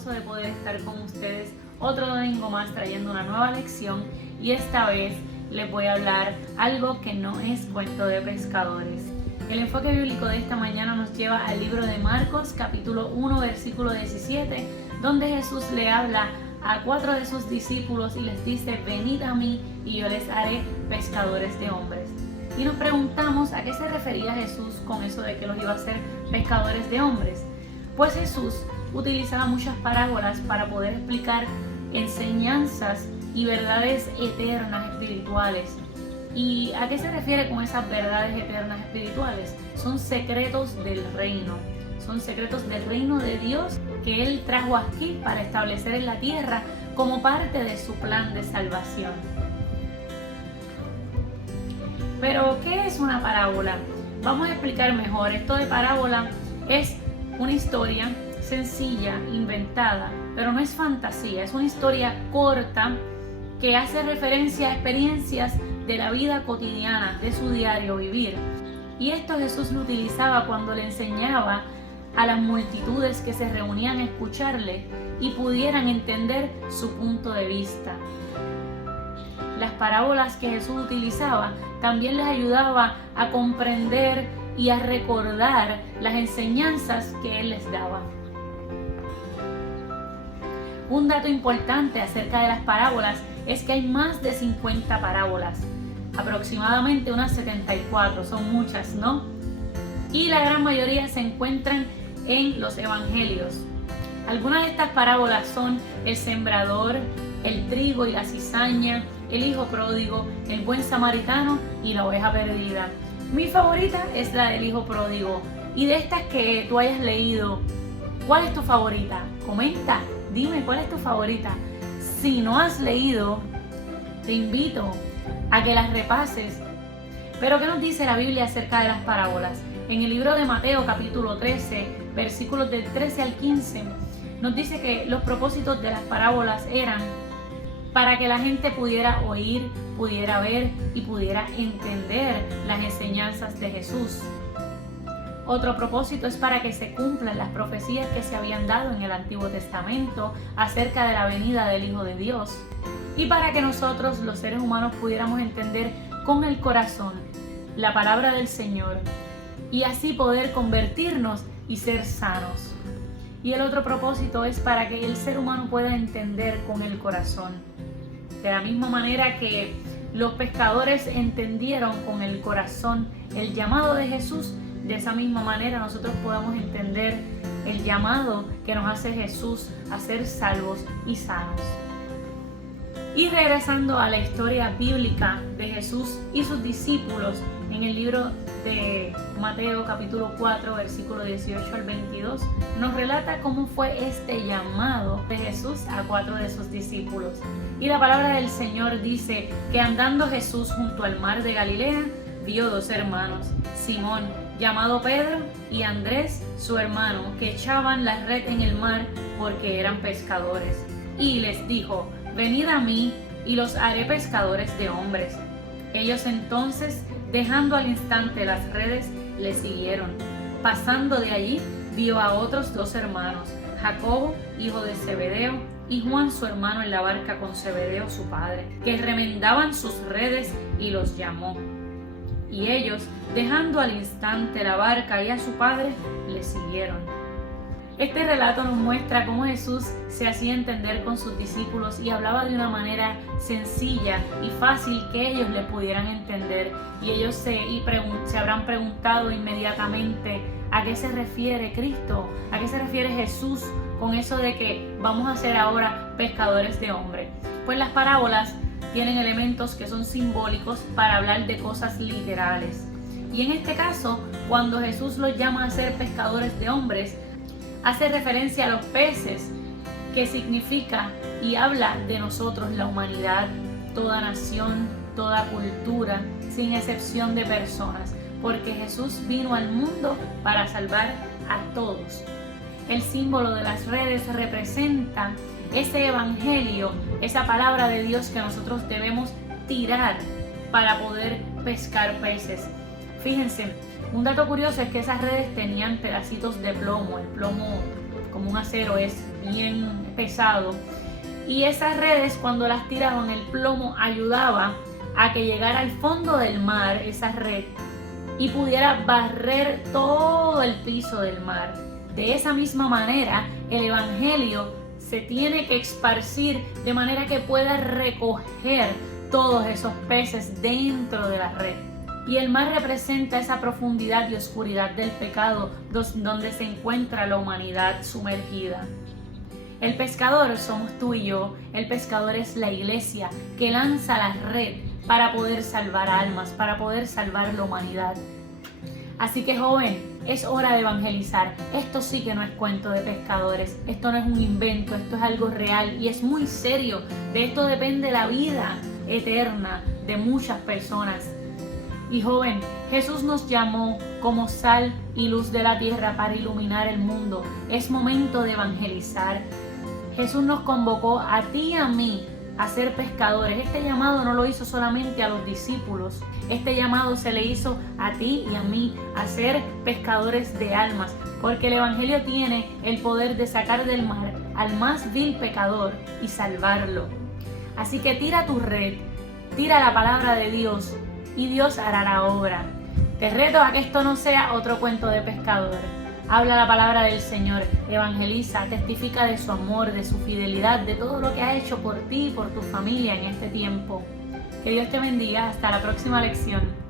gozo de poder estar con ustedes otro domingo más trayendo una nueva lección, y esta vez les voy a hablar algo que no es cuento de pescadores. El enfoque bíblico de esta mañana nos lleva al libro de Marcos, capítulo 1, versículo 17, donde Jesús le habla a 4 de sus discípulos y les dice: venid a mí y yo les haré pescadores de hombres. Y nos preguntamos a qué se refería Jesús con eso de que los iba a hacer pescadores de hombres. Pues Jesús utilizaba muchas parábolas para poder explicar enseñanzas y verdades eternas espirituales. ¿Y a qué se refiere con esas verdades eternas espirituales? Son secretos del reino. Son secretos del reino de Dios que Él trajo aquí para establecer en la tierra como parte de su plan de salvación. Pero, ¿qué es una parábola? Vamos a explicar mejor. Esto de parábola es una historia sencilla, inventada, pero no es fantasía. Es una historia corta que hace referencia a experiencias de la vida cotidiana, de su diario vivir. Y esto Jesús lo utilizaba cuando le enseñaba a las multitudes que se reunían a escucharle y pudieran entender su punto de vista. Las parábolas que Jesús utilizaba también les ayudaba a comprender y a recordar las enseñanzas que Él les daba. Un dato importante acerca de las parábolas es que hay más de 50 parábolas, aproximadamente unas 74, son muchas, ¿no? Y la gran mayoría se encuentran en los evangelios. Algunas de estas parábolas son el sembrador, el trigo y la cizaña, el hijo pródigo, el buen samaritano y la oveja perdida. Mi favorita es la del hijo pródigo. Y de estas que tú hayas leído, ¿cuál es tu favorita? Comenta, dime cuál es tu favorita. Si no has leído, te invito a que las repases. Pero ¿qué nos dice la Biblia acerca de las parábolas? En el libro de Mateo, capítulo 13, versículos del 13 al 15, nos dice que los propósitos de las parábolas eran para que la gente pudiera oír, pudiera ver y pudiera entender las enseñanzas de Jesús. Otro propósito es para que se cumplan las profecías que se habían dado en el Antiguo Testamento acerca de la venida del Hijo de Dios, y para que nosotros, los seres humanos, pudiéramos entender con el corazón la palabra del Señor y así poder convertirnos y ser sanos. Y el otro propósito es para que el ser humano pueda entender con el corazón. De la misma manera que los pescadores entendieron con el corazón el llamado de Jesús, de esa misma manera nosotros podemos entender el llamado que nos hace Jesús a ser salvos y sanos. Y regresando a la historia bíblica de Jesús y sus discípulos, en el libro de Mateo capítulo 4, versículo 18 al 22, nos relata cómo fue este llamado de Jesús a 4 de sus discípulos. Y la palabra del Señor dice que andando Jesús junto al mar de Galilea, vio 2 hermanos, Simón, llamado Pedro, y Andrés, su hermano, que echaban la red en el mar porque eran pescadores. Y les dijo: venid a mí y los haré pescadores de hombres. Ellos entonces, dejando al instante las redes, le siguieron. Pasando de allí, vio a otros 2 hermanos, Jacobo, hijo de Zebedeo, y Juan, su hermano, en la barca con Zebedeo, su padre, que remendaban sus redes, y los llamó. Y ellos, dejando al instante la barca y a su padre, le siguieron. Este relato nos muestra cómo Jesús se hacía entender con sus discípulos y hablaba de una manera sencilla y fácil que ellos le pudieran entender. Y ellos se habrán preguntado inmediatamente: ¿a qué se refiere Cristo? ¿A qué se refiere Jesús con eso de que vamos a ser ahora pescadores de hombres? Pues las parábolas tienen elementos que son simbólicos para hablar de cosas literales. Y en este caso, cuando Jesús los llama a ser pescadores de hombres, hace referencia a los peces, que significa y habla de nosotros, la humanidad, toda nación, toda cultura, sin excepción de personas, porque Jesús vino al mundo para salvar a todos. El símbolo de las redes representa ese evangelio, esa palabra de Dios que nosotros debemos tirar para poder pescar peces. Fíjense, un dato curioso es que esas redes tenían pedacitos de plomo. El plomo como un acero, es bien pesado. Y esas redes, cuando las tiraban, el plomo ayudaba a que llegara al fondo del mar esa red y pudiera barrer todo el piso del mar. De esa misma manera, el evangelio se tiene que esparcir de manera que pueda recoger todos esos peces dentro de la red. Y el mar representa esa profundidad y oscuridad del pecado donde se encuentra la humanidad sumergida. El pescador somos tú y yo, el pescador es la iglesia que lanza la red para poder salvar almas, para poder salvar la humanidad. Así que joven, es hora de evangelizar. Esto sí que no es cuento de pescadores, esto no es un invento, esto es algo real y es muy serio. De esto depende la vida eterna de muchas personas. Y joven, Jesús nos llamó como sal y luz de la tierra para iluminar el mundo. Es momento de evangelizar. Jesús nos convocó a ti y a mí a ser pescadores. Este llamado no lo hizo solamente a los discípulos. Este llamado se le hizo a ti y a mí a ser pescadores de almas. Porque el evangelio tiene el poder de sacar del mar al más vil pecador y salvarlo. Así que tira tu red, tira la palabra de Dios y Dios hará la obra. Te reto a que esto no sea otro cuento de pescador. Habla la palabra del Señor, evangeliza, testifica de su amor, de su fidelidad, de todo lo que ha hecho por ti y por tu familia en este tiempo. Que Dios te bendiga. Hasta la próxima lección.